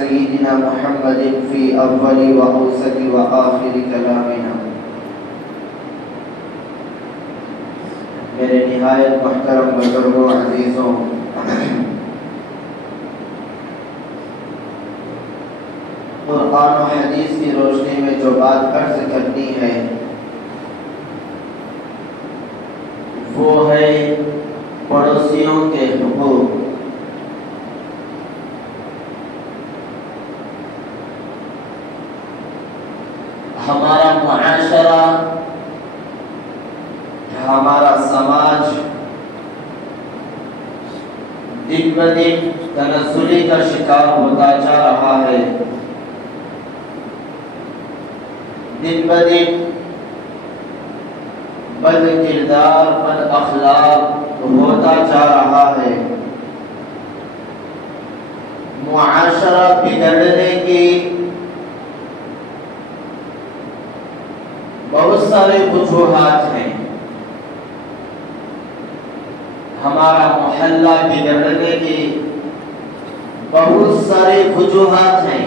سيدنا محمد في أول وأوسط وآخر كلامنا. میرے نہایت محترم بزرگوں، عزیزوں، قرآن و حدیث کی روشنی میں جو بات عرض کرنی ہے وہ ہے پڑوسیوں کے حقوق. ہمارا معاشرہ، ہمارا سماج دن بدن تنزلی کا شکار ہوتا جا رہا ہے. دن بدن بد کردار، بد اخلاق ہوتا جا رہا ہے. معاشرہ بگڑنے کی بہت سارے وجوہات ہیں. ہمارا محلہ بگڑنے کی بہت سارے وجوہات ہیں،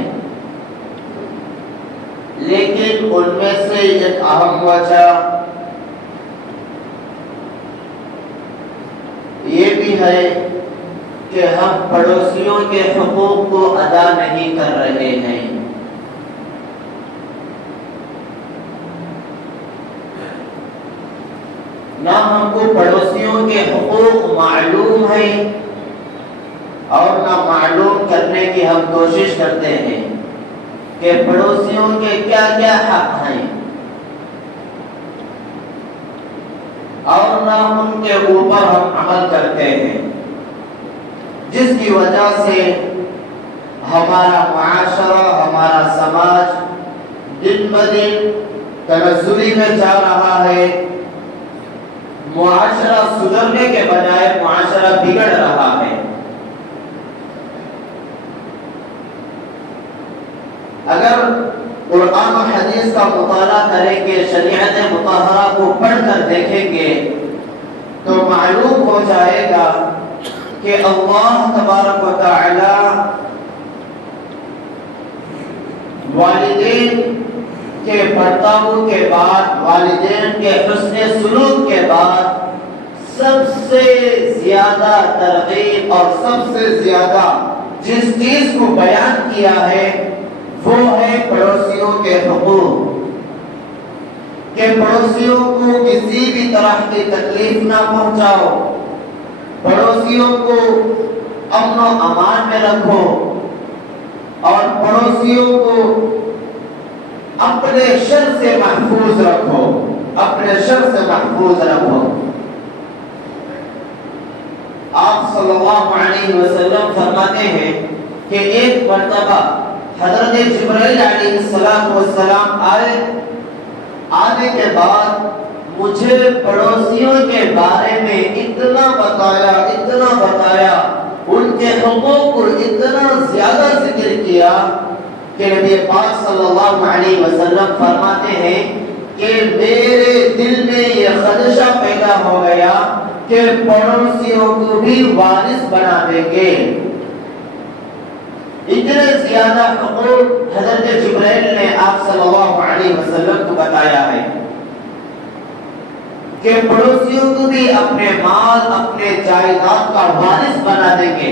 لیکن ان میں سے ایک اہم وجہ یہ بھی ہے کہ ہم پڑوسیوں کے حقوق کو ادا نہیں کر رہے ہیں. نہ ہم کو پڑوسیوں کے حقوق معلوم ہیں اور نہ معلوم کرنے کی ہم کوشش کرتے ہیں کہ پڑوسیوں کے کیا کیا حق ہیں، اور نہ ان کے اوپر ہم عمل کرتے ہیں، جس کی وجہ سے ہمارا معاشرہ، ہمارا سماج دن بدن تنزلی میں جا رہا ہے. معاشرہ سدھرنے کے بجائے معاشرہ بگڑ رہا ہے. اگر قرآن و حدیث کا مطالعہ کریں گے، شریعت مطہرہ کو پڑھ کر دیکھیں گے تو معلوم ہو جائے گا کہ اللہ تبارک و تعالی والدین کے برتاؤ کے بعد، والدین کے حسن سلوک کے بعد سب سے زیادہ ترغیب اور سب سے زیادہ جس چیز کو بیان کیا ہے وہ ہے پڑوسیوں کے حقوق. کہ پڑوسیوں کو کسی بھی طرح کی تکلیف نہ پہنچاؤ، پڑوسیوں کو امن و امان میں رکھو، اور پڑوسیوں کو اپنے شر سے محفوظ رکھو، اپنے شر سے محفوظ رکھو. آپ صلی اللہ علیہ وسلم فرماتے ہیں کہ ایک مرتبہ حضرت جبرائیل علیہ السلام آنے کے بعد مجھے پڑوسیوں کے بارے میں اتنا بتایا، ان کے حقوق کو اتنا زیادہ ذکر کیا کہ نبی پاک صلی اللہ علیہ وسلم فرماتے ہیں کہ میرے دل میں یہ خدشہ پیدا ہو گیا کہ پڑوسیوں کو بھی وارث بنا دیں گے. اتنے زیادہ حقوق حضرت جبرائیل نے آپ صلی اللہ علیہ وسلم کو بتایا ہے کہ پڑوسیوں کو بھی اپنے مال، اپنے جائیداد کا وارث بنا دیں گے.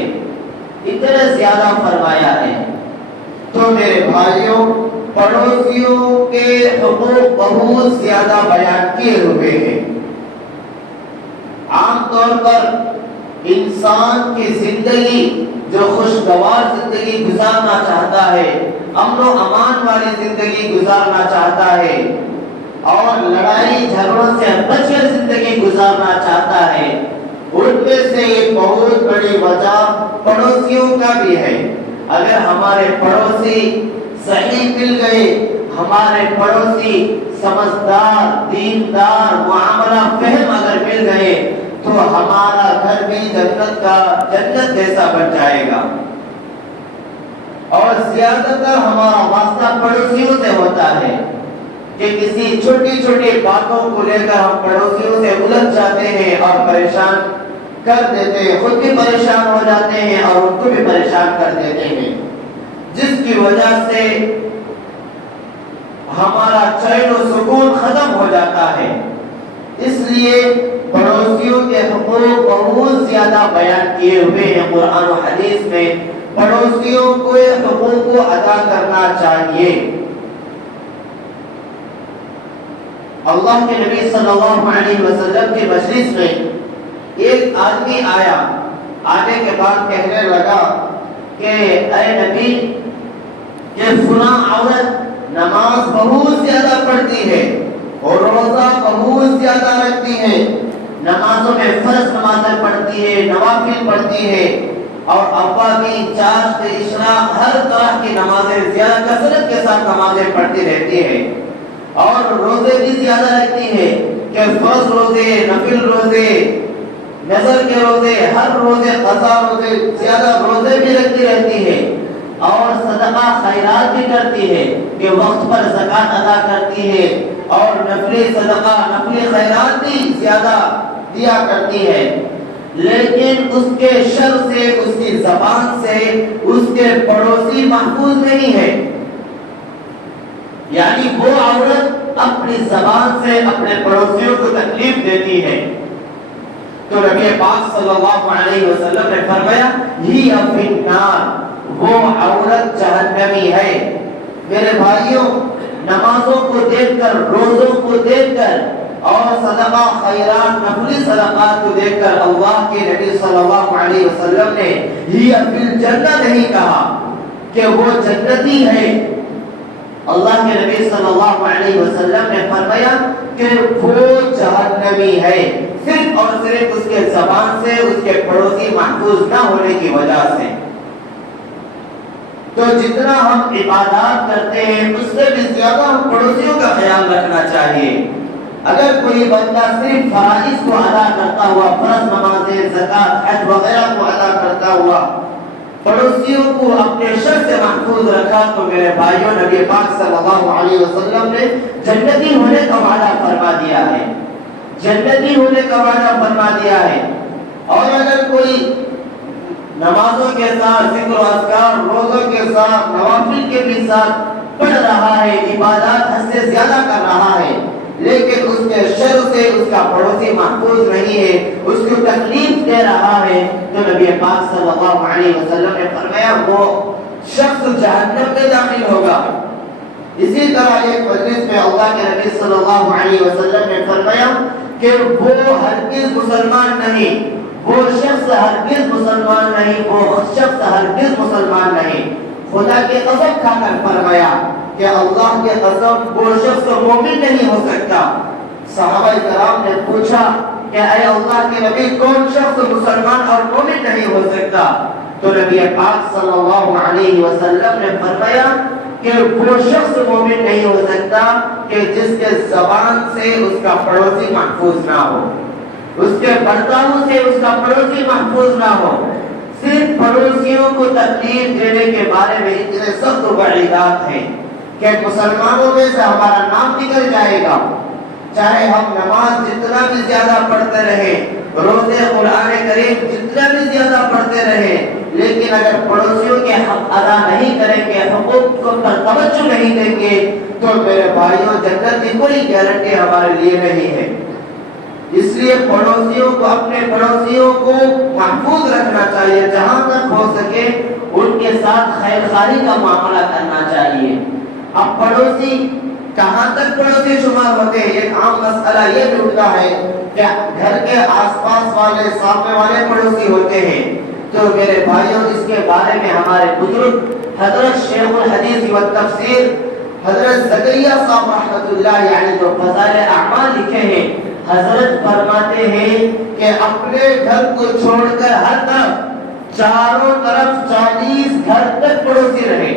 اتنے زیادہ فرمایا ہے. تو میرے بھائیوں، پڑوسیوں کے حقوق بہت زیادہ بیان کیے ہوئے ہیں. عام طور پر انسان کی زندگی جو خوشگوار زندگی گزارنا چاہتا ہے، امن و امان والی زندگی گزارنا چاہتا ہے، اور لڑائی جھگڑوں سے بچ کر زندگی گزارنا چاہتا ہے، ان میں سے ایک بہت بڑی وجہ پڑوسیوں کا بھی ہے. اگر ہمارے پڑوسی صحیح مل گئے، ہمارے پڑوسی سمجھدار، دیندار، معاملہ فہم اگر مل گئے تو ہمارا گھر بھی جنت جیسا بن جائے گا. اور زیادہ تر ہمارا واسطہ پڑوسیوں سے ہوتا ہے کہ کسی چھوٹی چھوٹی باتوں کو لے کر ہم پڑوسیوں سے الجھ جاتے ہیں اور پریشان کر دیتے ہیں، خود بھی پریشان ہو جاتے ہیں اور ان کو بھی پریشان کر دیتے ہیں، جس کی وجہ سے ہمارا چین و سکون ختم ہو جاتا ہے۔ اس لیے پڑوسیوں کے حقوق بہت زیادہ بیان کیے ہوئے ہیں قرآن و حدیث میں۔ پڑوسیوں کے حقوق کو ادا کرنا چاہیے۔ اللہ کے نبی صلی اللہ علیہ وسلم کی مجلس میں ایک آدمی آیا، آنے کے بعد کہنے لگا کہ اے نبی، یہ فلاں عورت نماز بہت زیادہ پڑھتی ہے اور روزہ بہت زیادہ رکھتی ہے، نمازوں میں فرض نمازیں پڑھتی ہے، نوافل پڑھتی ہے، اور ابا بھی چاشت اشراق ہر طرح کی نمازیں زیادہ کثرت کے ساتھ نمازیں پڑھتی رہتی ہے، اور روزے بھی زیادہ رکھتی ہے کہ فرض روزے، نفل روزے، نظر کے روزے، ہر روزے قضا روزے، زیادہ روزے بھی رکھتی رہتی ہے، اور صدقہ خیرات بھی کرتی ہے کہ وقت پر زکوٰۃ ادا کرتی ہے، اور نفلی صدقہ نفلی خیرات بھی زیادہ دیا کرتی ہے، لیکن اس کے شر سے، اس کی زبان سے اس کے پڑوسی محفوظ نہیں ہے۔ یعنی وہ عورت اپنی زبان سے اپنے پڑوسیوں کو تکلیف دیتی ہے۔ تو نبی پاک صلی اللہ علیہ وسلم نے فرمایا ہی فی النار، وہ عورت جہنمی ہے۔ میرے بھائیوں، نمازوں کو دیکھ کر، روزوں کو دیکھ کر، اور صدقہ خیرات نفلی صدقات کو دیکھ کر اللہ کے نبی صلی اللہ علیہ وسلم نے ہی فی الجنہ نہیں کہا کہ وہ جنتی ہے۔ اللہ کے نبی صلی اللہ علیہ وسلم نے فرمایا کہ وہ جہنمی ہے، صرف اور صرف اس کے زبان سے، اس کے پڑوسی محفوظ نہ ہونے کی وجہ سے۔ تو جتنا ہم عبادات کرتے ہیں اس سے بھی زیادہ ہم پڑوسیوں کا خیال رکھنا چاہیے۔ اگر کوئی بندہ صرف فرائض کو ادا کرتا ہوا، فرض نمازیں، زکوٰۃ، حج وغیرہ کو ادا کرتا ہوا، پڑوسیوں کو اپنے شر سے محفوظ رکھا، تو میرے بھائیوں، نبی پاک صلی اللہ علیہ وسلم نے جنتی ہونے کا وعدہ فرما دیا ہے، جنتی ہونے کا وعدہ فرما دیا ہے۔ اور اگر کوئی نمازوں کے ساتھ، ذکر و اذکار، روزوں کے ساتھ، نوافل کے بھی ساتھ پڑھ رہا ہے، عبادات حد سے زیادہ کر رہا ہے، لیکن اس کے شر سے اس کا پڑوسی محفوظ نہیں ہے، اس کو تکلیف دے رہا ہے، تو نبی پاک صلی اللہ علیہ وسلم نے فرمایا وہ شخص جہنم میں داخل ہوگا۔ اسی طرح ایک مجلس میں اللہ کے نبی صلی اللہ علیہ وسلم نے فرمایا کہ وہ ہرگز مسلمان نہیں، وہ شخص ہرگز مسلمان نہیں، وہ شخص ہرگز مسلمان نہیں۔ خدا کی قسم کھا کر فرمایا کہ اللہ کے قسم وہ شخص مومن نہیں ہو سکتا۔ صحابہ کرام نے پوچھا کہ اے اللہ کے نبی، کون شخص مسلمان اور مومن نہیں ہو سکتا؟ تو نبی پاک صلی اللہ علیہ وسلم نے فرمایا کہ وہ شخص مومن نہیں ہو سکتا کہ جس کے زبان سے اس کا پڑوسی محفوظ نہ ہو، اس کے برتاؤ سے اس کا پڑوسی محفوظ نہ ہو۔ صرف پڑوسیوں کو تکلیف دینے کے بارے میں اتنے سخت وعیدات ہیں کہ مسلمانوں میں سے ہمارا نام نکل جائے گا، چاہے ہم نماز جتنا بھی زیادہ پڑھتے رہے، روزے قرآن کریم جتنا بھی زیادہ پڑھتے رہے، لیکن اگر پڑوسیوں کے حق ادا نہیں کریں گے، حقوق پر توجہ نہیں دیں گے، تو میرے بھائیوں، جنت کی کوئی گارنٹی ہمارے لیے نہیں ہے۔ اس لیے پڑوسیوں کو، اپنے پڑوسیوں کو محفوظ رکھنا چاہیے، جہاں تک ہو سکے ان کے ساتھ خیر خواہی کا معاملہ کرنا چاہیے۔ اب پڑوسی کہاں تک پڑوسی شمار ہوتے ہیں؟ ایک عام مسئلہ یہ بھی اٹھتا ہے کہ گھر کے آس پاس والے، سامنے والے پڑوسی ہوتے ہیں۔ تو میرے بھائیوں، اس کے بارے میں ہمارے بزرگ حضرت شیخ الحدیث و تفسیر حضرت زکریا صاحب رحمۃ اللہ یعنی جو فضائل اعمال لکھے ہیں، حضرت فرماتے ہیں کہ اپنے گھر کو چھوڑ کر ہر طرف، چاروں طرف 40 گھر تک پڑوسی رہے،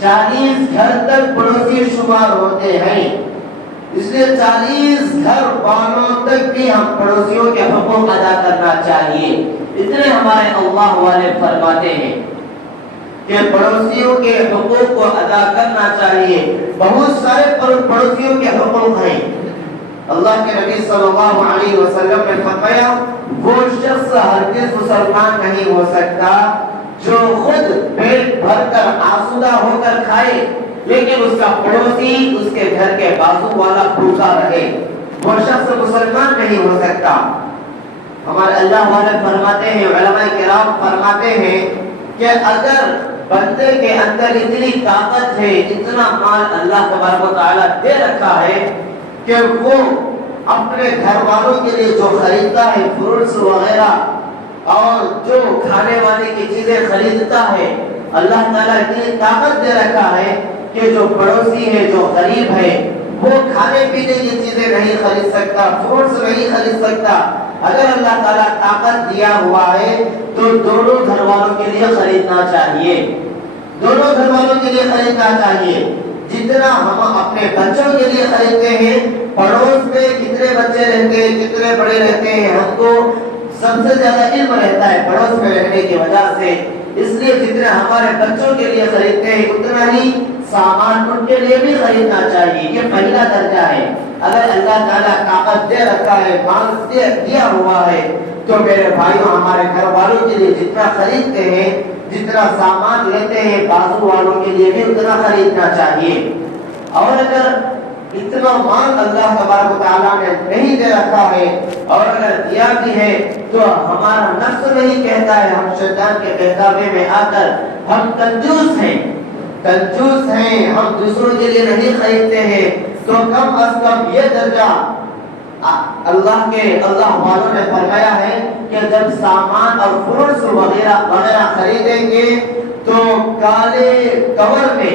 40 گھر تک پڑوسی شمار ہوتے ہیں۔ اس لیے 40 گھر والوں تک بھی ہم پڑوسیوں کے حقوق ادا کرنا چاہیے۔ اتنے ہمارے اللہ والے فرماتے ہیں کہ پڑوسیوں کے حقوق کو ادا کرنا چاہیے۔ بہت سارے پڑوسیوں کے حقوق ہیں۔ اللہ کے نبی صلی اللہ علیہ وسلم نے فرمایا وہ شخص ہرگز مسلمان نہیں ہو سکتا جو خود پیٹ بھر کر آسودہ ہو کر کھائے لیکن اس کا پڑوسی اس کے گھر کے بازو والا بھوکا رہے، وہ شخص مسلمان نہیں ہو سکتا۔ ہمارے اللہ والے فرماتے ہیں، علماء کرام فرماتے ہیں کہ اگر بندے کے اندر اتنی طاقت ہے، اتنا مال اللہ تبارک و تعالیٰ دے رکھا ہے کہ وہ اپنے گھر والوں کے لیے جو خریدتا ہے فروٹس وغیرہ اور جو کھانے والی کی چیزیں خریدتا ہے، اللہ تعالیٰ اتنی طاقت دے رکھا ہے کہ جو پڑوسی ہے، جو غریب ہے، وہ کھانے پینے کی چیزیں نہیں خرید سکتا، فروٹس نہیں خرید سکتا۔ اگر اللہ تعالیٰ طاقت دیا ہوا ہے تو دونوں گھر والوں کے لیے خریدنا چاہیے، دونوں گھر والوں کے لیے خریدنا چاہیے۔ جتنا ہم اپنے بچوں کے لیے خریدتے ہیں، پڑوس میں کتنے بچے رہتے ہیں، کتنے بڑے رہتے ہیں، ہم کو سب سے زیادہ علم رہتا ہے پڑوس میں رہنے کی وجہ سے، اس لیے جتنا ہمارے بچوں کے لیے خریدتے ہیں اتنا ہی سامان ان کے لیے بھی خریدنا چاہیے۔ یہ پہلا درجہ ہے۔ اگر اللہ تعالیٰ طاقت دے رکھا ہے، مال دیا ہوا ہے، تو میرے بھائیوں ہمارے گھر والوں کے لیے جتنا خریدتے ہیں، جتنا سامان لیتے ہیں، بازو والوں کے لیے بھی اتنا خریدنا چاہیے۔ اور اگر اتنا مال اللہ تبارک و تعالیٰ نے نہیں دے رکھا ہے اور اگر دیا بھی ہے تو ہمارا نفس نہیں کہتا ہے، ہم شیطان کے بہکاوے میں آ کر ہم کنجوس ہیں، کنجوس ہیں، ہم دوسروں کے لیے نہیں خریدتے ہیں، تو کم از کم یہ درجہ اللہ والوں نے فرمایا ہے کہ جب سامان اور فروٹس وغیرہ خریدیں گے تو کالے کور میں،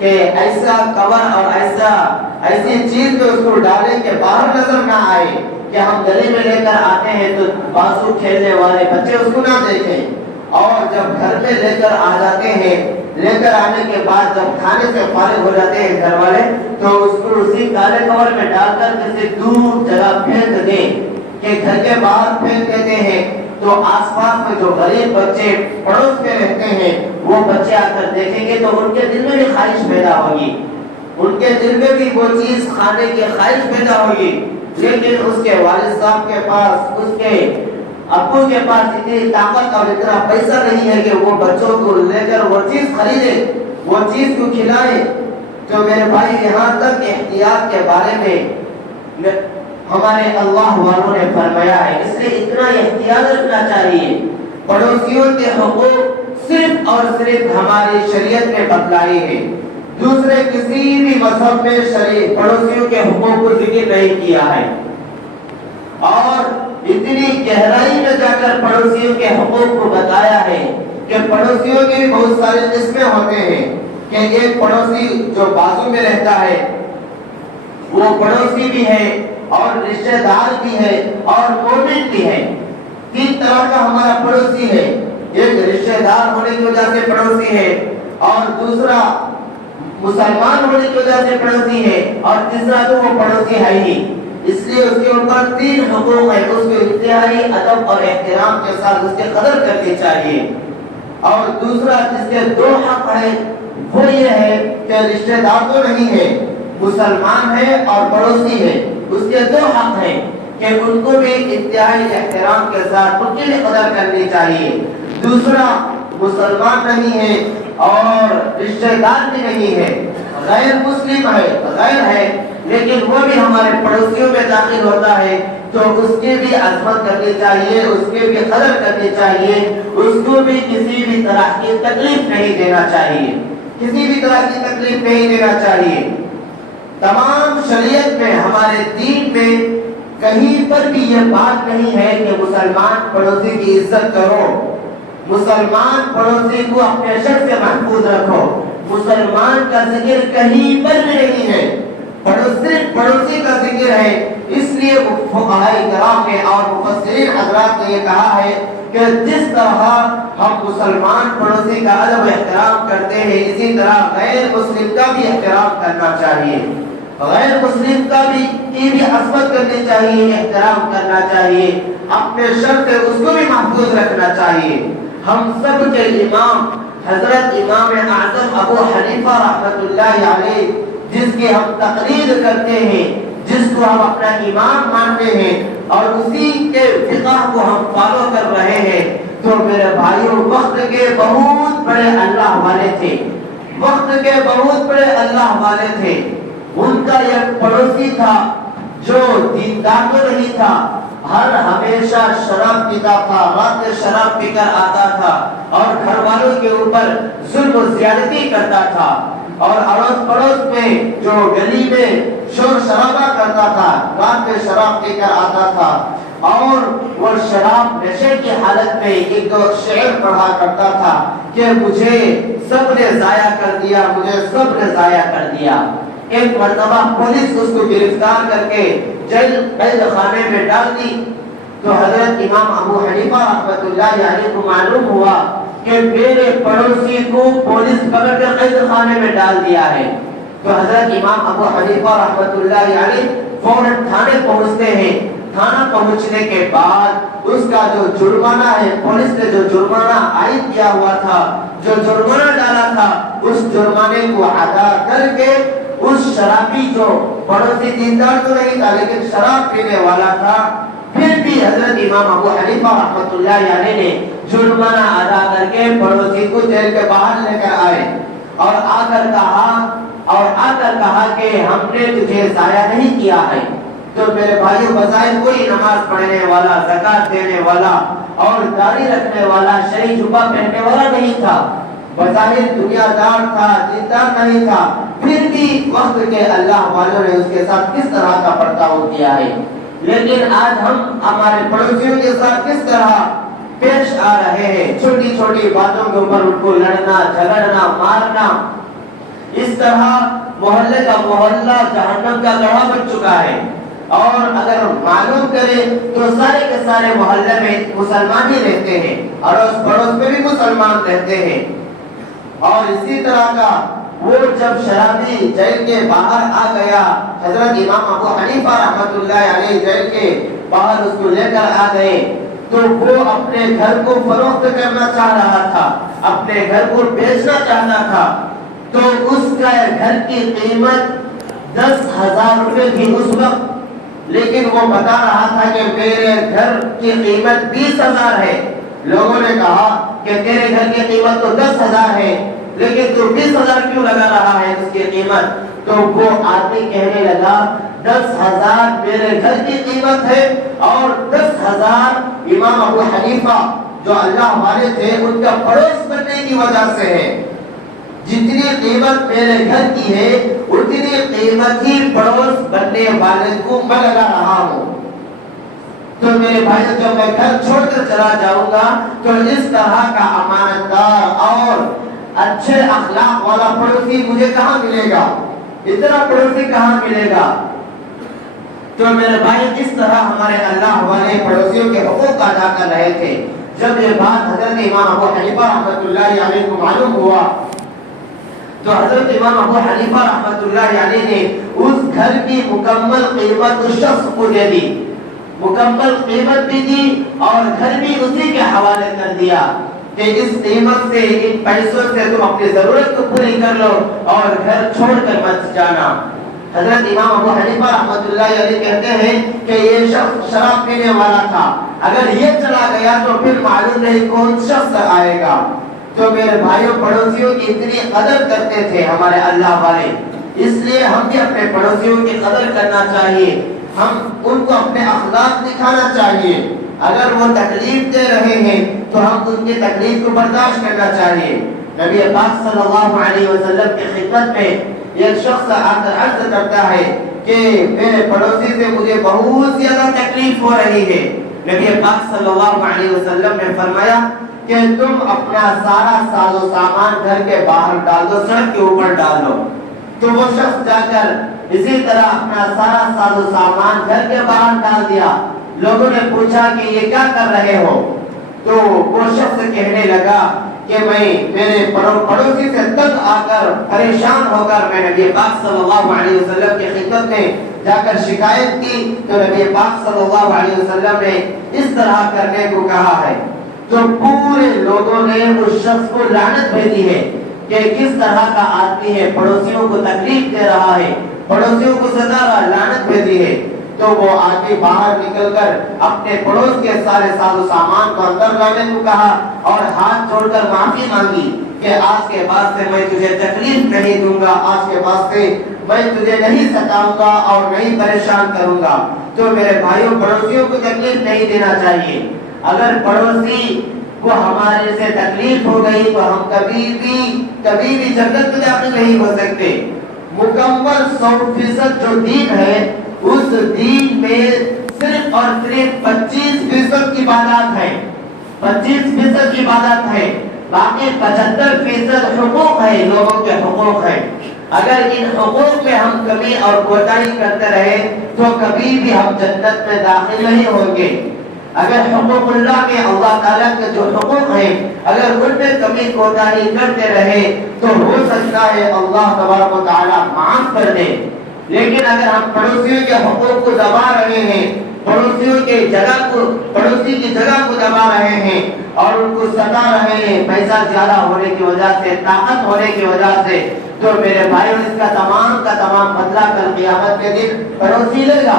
کہ ایسا کور اور ایسی چیز میں اس کو ڈالیں کہ باہر نظر نہ آئے، کہ ہم گلی میں لے کر آتے ہیں تو بازو کھیلنے والے بچے اس کو نہ دیکھیں، اور جب گھر پہ لے کر آ جاتے ہیں، لے کر آنے کے بعد جب کھانے سے فارغ ہو جاتے ہیں گھر والے تو اس کو اسی کالے کور میں ڈال کر کسی دور جگہ پھینک دیں، کہ گھر کے باہر پھینک دیتے ہیں، تو آس پاس میں جو غریب بچے پڑوس میں رہتے ہیں وہ بچے آ کر دیکھیں گے تو ان کے دل میں بھی خواہش پیدا ہوگی، ان کے دل میں بھی وہ چیز کھانے کی خواہش پیدا ہوگی، لیکن اس کے والد صاحب کے پاس، اس کے ابو کے پاس اتنی طاقت اور اتنا پیسہ نہیں ہے کہ وہ بچوں کو لے کر وہ چیز خریدے، وہ چیز کو کھلائے۔ تو میرے بھائی یہاں تک احتیاط کے بارے میں ہمارے اللہ والوں نے فرمایا ہے، اس لیے اتنا احتیاط رکھنا چاہیے۔ پڑوسیوں کے حقوق صرف اور صرف ہماری شریعت نے بتلائے ہیں، دوسرے کسی بھی مذہب میں پڑوسیوں کے حقوق کو ذکر نہیں کیا ہے، اور اتنی گہرائی میں جا کر پڑوسیوں کے حقوق کو بتایا ہے کہ پڑوسیوں کی بھی بہت سارے قسمیں ہوتے ہیں، کہ ایک پڑوسی جو بازو میں رہتا ہے وہ پڑوسی بھی ہے اور رشتہ دار بھی ہے اور مومن بھی ہے۔ تین طرح کا ہمارا پڑوسی ہے، ایک رشتہ دار ہونے کی وجہ سے پڑوسی ہے، اور دوسرا مسلمان ہونے کی وجہ سے پڑوسی ہے، اور تیسرا تو وہ پڑوسی ہے ہی۔ اس لیے اس کے اوپر تین حقوق ہیں، اس کو انتہائی ادب اور احترام کے ساتھ اس کی قدر کرنی چاہیے۔ اور دوسرا جس کے دو حق ہے وہ یہ ہے کہ رشتہ دار تو نہیں ہے، مسلمان ہے اور پڑوسی ہے، اس کے دو حق ہیں کہ ان کو بھی انتہائی احترام کے ساتھ ان کی قدر کرنی چاہیے۔ دوسرا مسلمان نہیں ہے اور رشتہ دار بھی نہیں ہے، غیر مسلم ہے، غیر ہے، لیکن وہ بھی ہمارے پڑوسیوں میں داخل ہوتا ہے، تو اس کی بھی عظمت کرنی چاہیے، اس کی بھی قدر کرنی چاہیے، اس کو بھی کسی بھی طرح کی تکلیف نہیں دینا چاہیے، کسی بھی طرح کی تکلیف نہیں دینا چاہیے۔ تمام شریعت میں، ہمارے دین میں کہیں پر بھی یہ بات نہیں ہے کہ مسلمان پڑوسی کی عزت کرو، مسلمان پڑوسی کو اپنے شر سے محفوظ رکھو، مسلمان کا ذکر کہیں پر بھی نہیں ہے، صرف پڑوسی کا ذکر ہے۔ اس لیے فقہاء کرام نے اور مفسرین حضرات نے یہ کہا ہے کہ جس طرح ہم مسلمان پڑوسی کا ادب و احترام کرتے ہیں، اسی طرح غیر مسلم کا بھی احترام کرنا چاہیے، غیر مسلم کا بھی عظمت کرنی چاہیے، احترام کرنا چاہیے، اپنے شر سے اس کو بھی محفوظ رکھنا چاہیے۔ ہم سب کے امام حضرت امام اعظم ابو حنیفہ رحمۃ اللہ علیہ، جس کی ہم تقلید کرتے ہیں، جس کو ہم اپنا امام مانتے ہیں اور اسی کے فقہ کو ہم فالو کر رہے ہیں، تو تو میرے بھائیوں وقت کے بہت بڑے اللہ والے تھے، وقت کے بہت بڑے اللہ والے تھے۔ ان کا ایک پڑوسی تھا جو دیندار تو نہیں تھا، ہر ہمیشہ شراب پیتا تھا، رات میں شراب پی کر آتا تھا اور گھر والوں کے اوپر ظلم و زیادتی کرتا تھا، اور اڑوس پڑوس میں جو گلی میں شور شرابہ کرتا تھا، رات میں شراب پی کر آتا تھا، اور وہ شراب نشے کی حالت میں ایک دو شعر پڑھا کرتا تھا کہ مجھے سب نے ضائع کر دیا، مجھے سب نے ضائع کر دیا۔ ایک مرتبہ پولیس اس کو گرفتار کر کے جیل قید خانے میں ڈال دی، تو حضرت امام ابو حنیفہ رحمۃ اللہ علیہ کو معلوم ہوا کہ میرے پڑوسی کو پولیس پکڑ کر قید خانے میں ڈال دیا ہے۔ تو حضرت امام ابو حنیفہ رحمۃ اللہ علیہ فوراً تھانے پہنچتے ہیں۔ تھانہ پہنچنے کے بعد اس کا جو جرمانہ ہے، پولیس نے جو جرمانہ عائد کیا ہوا تھا، جو جرمانہ ڈالا تھا، اس جرمانے کو ادا کر کے اس شرابی جو پڑوسی دیندار تو نہیں تھا لیکن شراب پینے والا تھا، پھر بھی حضرت امام ابو حنیفہ رحمۃ اللہ علیہ نے جرمانہ ادا کر کے پڑوسی کو جیل کے باہر لے کر آئے اور آ کر کہا کہ ہم نے تجھے ضائع نہیں کیا ہے۔ تو میرے بھائیوں بظاہر کوئی نماز پڑھنے والا، زکات دینے والا اور داڑھی رکھنے والا، شرعی جبہ پہننے والا نہیں تھا، بظاہر دنیا دار تھا، دیندار نہیں تھا، پھر بھی وقت کے اللہ والوں نے اس کے ساتھ کس طرح کا برتاؤ کیا ہے۔ لیکن آج ہم ہمارے پڑوسیوں کے ساتھ کس طرح پیش آ رہے ہیں، چھوٹی چھوٹی باتوں کے اوپر ان کو لڑنا، جھگڑنا، مارنا، اس طرح محلے کا محلہ جہنم کا گڑھا بن چکا ہے۔ اور اگر معلوم کرے تو سارے کے سارے محلے میں مسلمان ہی رہتے ہیں، اڑوس پڑوس میں بھی مسلمان رہتے ہیں۔ اور اسی طرح کا وہ جب شرابی جیل کے باہر آ گیا، حضرت امام ابو حنیفہ رحمۃ اللہ علیہ جیل کے باہر اس کو لے کر آ گئے، تو وہ اپنے گھر کو فروخت کرنا چاہ رہا تھا، اپنے گھر کو بیچنا چاہتا تھا۔ تو اس کا گھر کی قیمت 10,000 روپے تھی اس وقت، لیکن وہ بتا رہا تھا کہ میرے گھر کی قیمت 20,000 ہے۔ لوگوں نے کہا کہ تیرے گھر کی قیمت تو 10,000 ہے، لیکن تو 20,000 کیوں لگا رہا ہے اس کی قیمت؟ تو وہ آدمی کہنے لگا 10,000 میرے گھر کی قیمت ہے اور 10,000 امام ابو حنیفہ جو اللہ والے تھے ان کا پڑوس بننے کی وجہ سے ہے۔ جتنی قیمت میرے گھر کی ہے اتنی قیمت ہی پڑوس بننے والے کو میں لگا رہا ہوں۔ تو میرے بھائی جب میں گھر چھوڑ کر چلا جاؤں گا تو اس طرح کا امانت دار اور اچھے اخلاق والا پڑوسی مجھے کہاں ملے گا، اتنا پڑوسی کہاں ملے گا؟ تو میرے بھائی اس طرح ہمارے اللہ والے پڑوسیوں کے حقوق ادا کر رہے تھے۔ جب یہ بات حضرت امام ابو حنیفہ رحمۃ اللہ علیہ کو معلوم ہوا تو حضرت امام ابو حنیفہ رحمۃ اللہ علیہ نے اس گھر کی مکمل قیمت اس شخص کو دے دی، مکمل قیمت بھی دی اور گھر بھی اسی کے حوالے کر دیا کہ اس قیمت سے، ان پیسوں سے تم اپنی ضرورت کو پوری کر لو اور گھر چھوڑ کر مت جانا۔ حضرت امام ابو حنیفہ رحمۃ اللہ علیہ کہتے ہیں کہ یہ شخص شراب پینے والا تھا، اگر یہ چلا گیا تو پھر معلوم نہیں کون شخص آئے گا۔ تو میرے بھائیوں پڑوسیوں کی اتنی قدر کرتے تھے ہمارے اللہ والے، اس لیے ہم بھی اپنے پڑوسیوں کی قدر کرنا چاہیے، ہم ان کو اپنے اخلاق دکھانا چاہیے۔ اگر وہ تکلیف دے رہے ہیں تو ہم ان کی تکلیف کو برداشت کرنا چاہیے۔ نبی پاک صلی اللہ علیہ وسلم کی خدمت میں ایک شخص آ کر عرض کرتا ہے کہ میرے پڑوسی سے مجھے بہت زیادہ تکلیف ہو رہی ہے۔ نبی پاک صلی اللہ علیہ وسلم نے فرمایا کہ تم اپنا سارا ساز و سامان گھر کے باہر ڈال دو، سڑک کے اوپر ڈال دو۔ تو وہ شخص جا کر اسی طرح اپنا سارا ساز و سامان گھر کے باہر ڈال دیا۔ لوگوں نے پوچھا کہ یہ کیا کر رہے ہو؟ تو وہ شخص کہنے لگا کہ میں میرے پڑوسی سے تنگ آ کر پریشان ہو کر میں نبی پاک صلی اللہ علیہ وسلم کی خدمت میں جا کر شکایت کی، تو نبی پاک صلی اللہ علیہ وسلم نے اس طرح کرنے کو کہا ہے۔ تو پورے لوگوں نے اس شخص کو لعنت بھیجی ہے کہ کس طرح کا آدمی ہے، پڑوسیوں کو تکلیف دے رہا ہے، پڑوسیوں کو ستا رہا، لعنت بھیجی ہے۔ تو وہ آدمی باہر نکل کر اپنے پڑوس کے سارے ساز و سامان کو اندر لانے کو کہا اور ہاتھ جوڑ کر معافی مانگی کہ آج کے بعد سے میں تجھے تکلیف نہیں دوں گا، آج کے بعد سے میں تجھے نہیں ستاؤں گا اور نہیں پریشان کروں گا۔ تو میرے بھائیوں، پڑوسیوں کو تکلیف نہیں دینا چاہیے۔ اگر پڑوسی کو ہمارے سے تکلیف ہو گئی تو ہم کبھی بھی جنت میں داخل نہیں ہو سکتے۔ مکمل 100% جو دین ہے، اس دین میں صرف اور صرف 25% عبادات ہے، 25% عبادات ہے، باقی 75% حقوق ہے، لوگوں کے حقوق ہے۔ اگر ان حقوق میں ہم کمی اور کوتاہی کرتے رہے تو کبھی بھی ہم جنت میں داخل نہیں ہوں گے۔ اگر حقوق اللہ میں، اللہ تعالیٰ کے جو حقوق ہیں، اگر ان میں کمی کوتاہی کرتے رہے تو ہو سکتا ہے اللہ تبارک و تعالیٰ معاف کر دے۔ لیکن اگر ہم پڑوسیوں کے حقوق کو دبا رہے ہیں، پڑوسی کی جگہ کو دبا رہے ہیں اور ان کو ستا رہے ہیں پیسہ زیادہ ہونے کی وجہ سے، طاقت ہونے کی وجہ سے، تو میرے بھائیوں، اس کا تمام بدلہ کل قیامت کے دن پڑوسی لے گا۔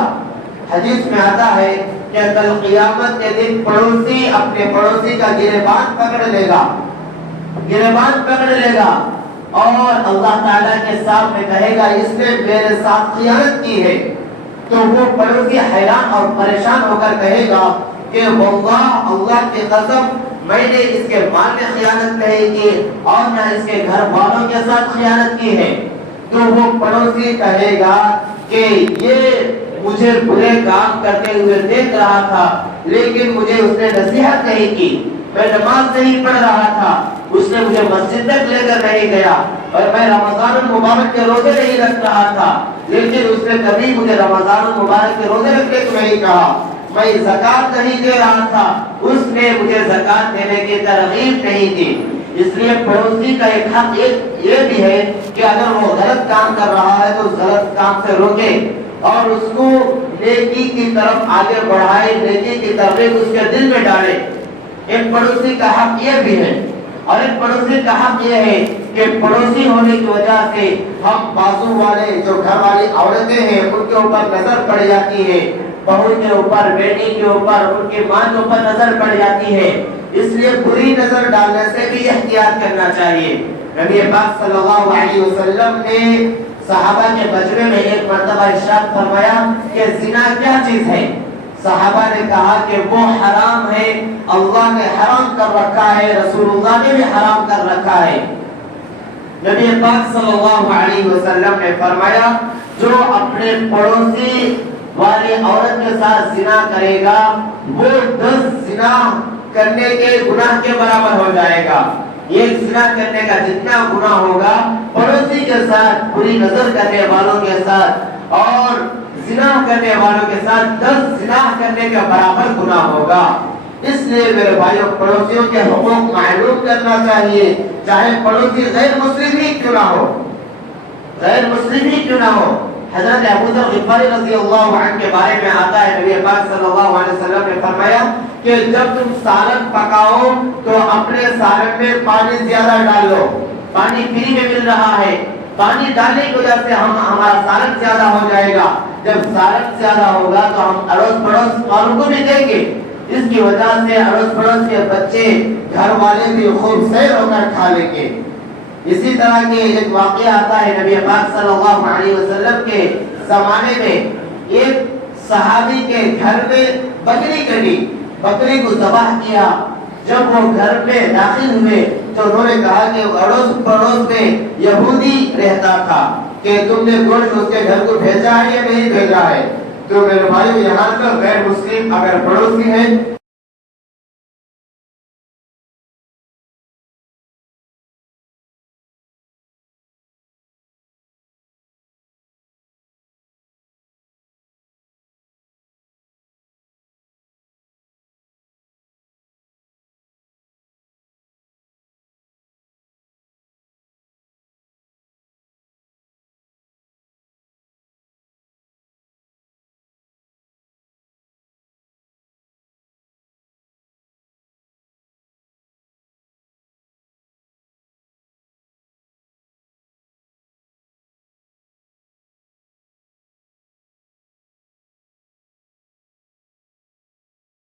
حدیث میں آتا ہے کہ کل قیامت کے دن پڑوسی اپنے پڑوسی کا گریبان پکڑ لے گا اور اللہ تعالیٰ کے سامنے کہے گا اس نے میرے ساتھ خیانت کی ہے۔ تو وہ پڑوسی حیران اور پریشان ہو کر کہے گا کہ واللہ، اللہ کی قسم، میں نے اس کے مال میں خیانت نہیں کی اور نہ اس کے گھر والوں کے ساتھ خیانت کی ہے۔ تو وہ پڑوسی کہے گا کہ یہ مجھے برے کام کرتے ہوئے دیکھ رہا تھا لیکن مجھے اس نے نصیحت نہیں کی، میں نماز نہیں پڑھ رہا تھا، اس نے مجھے مسجد تک لے کر نہیں گیا اور میں رمضان المبارک کے روزے نہیں رکھ رہا تھا لیکن اس نے کبھی مجھے رمضان المبارک کے روزے رکھنے کو نہیں کہا، میں زکات نہیں دے رہا تھا، اس نے مجھے زکات دینے کی ترغیب نہیں دی۔ اس لیے پڑوسی کا ایک حق یہ بھی ہے کہ اگر وہ غلط کام کر رہا ہے تو اس غلط کام سے روکے اور اس کو نیکی کی طرف آگے بڑھائے، نیکی کی ترغیب اس کے دل میں ڈالے۔ ایک پڑوسی کا حق یہ بھی ہے اور ایک پڑوسی کا حق یہ ہے کہ پڑوسی ہونے کی وجہ سے ہم بازو والے جو گھر والی عورتیں ہیں ان کے اوپر نظر پڑ جاتی ہے، بہو کے اوپر، بیٹی کے اوپر، ان کی ماں کے اوپر نظر پڑ جاتی ہے، اس لیے بری نظر ڈالنے سے بھی احتیاط کرنا چاہیے۔ نبی پاک صلی اللہ علیہ وسلم نے صحابہ کے مجمع میں ایک مرتبہ ارشاد فرمایا کہ زنا کیا چیز ہے؟ صحابہ نے کہا کہ وہ حرام ہے، اللہ نے حرام کر رکھا ہے، رسول اللہ نے بھی حرام کر رکھا ہے۔ نبی پاک صلی اللہ علیہ وسلم نے فرمایا جو اپنے پڑوسی والی عورت کے ساتھ زنا کرے گا وہ 10 زنا کرنے کے گناہ کے برابر ہو جائے گا۔ ایک زنا کرنے کا جتنا گناہ ہوگا پڑوسی کے ساتھ، بری نظر کرنے والوں کے ساتھ اور زنا کرنے والوں کے ساتھ 10 زنا کرنے کا برابر گناہ ہوگا۔ اس لیے میرے بھائیوں، پڑوسیوں کے حقوق معلوم کرنا چاہیے، چاہے پڑوسی غیر مسلم ہی کیوں نہ ہو۔ حضرت ابو ذر غفاری رضی اللہ عنہ کے بارے میں آتا ہے، نبی پاک صلی اللہ علیہ وسلم نے فرمایا کہ جب تم سالن پکاؤ تو اپنے سالن میں پانی زیادہ ڈالو، پانی فری میں مل رہا ہے، پانی ڈالنے کی وجہ سے ہمارا سالن زیادہ ہو جائے گا، جب سالن زیادہ ہوگا تو ہم اڑوس پڑوس والوں کو بھی دیں گے، اس کی وجہ سے اڑوس پڑوس کے بچے، گھر والے بھی خوب سیر ہو کر کھا لیں گے۔ اسی طرح کے ایک واقعہ آتا ہے نبی پاک صلی اللہ علیہ وسلم کے زمانے میں ایک صحابی کے گھر میں بکری کٹی، بکری کو ذبح کیا۔ جب وہ گھر میں داخل ہوئے تو انہوں نے کہا کہ اڑوس پڑوس میں یہودی رہتا تھا کہ تم نے گوشت اس کے گھر کو بھیجا ہے یا نہیں بھیجا ہے؟ تو میرے بھائیو، یہاں پر غیر مسلم اگر پڑوسی ہے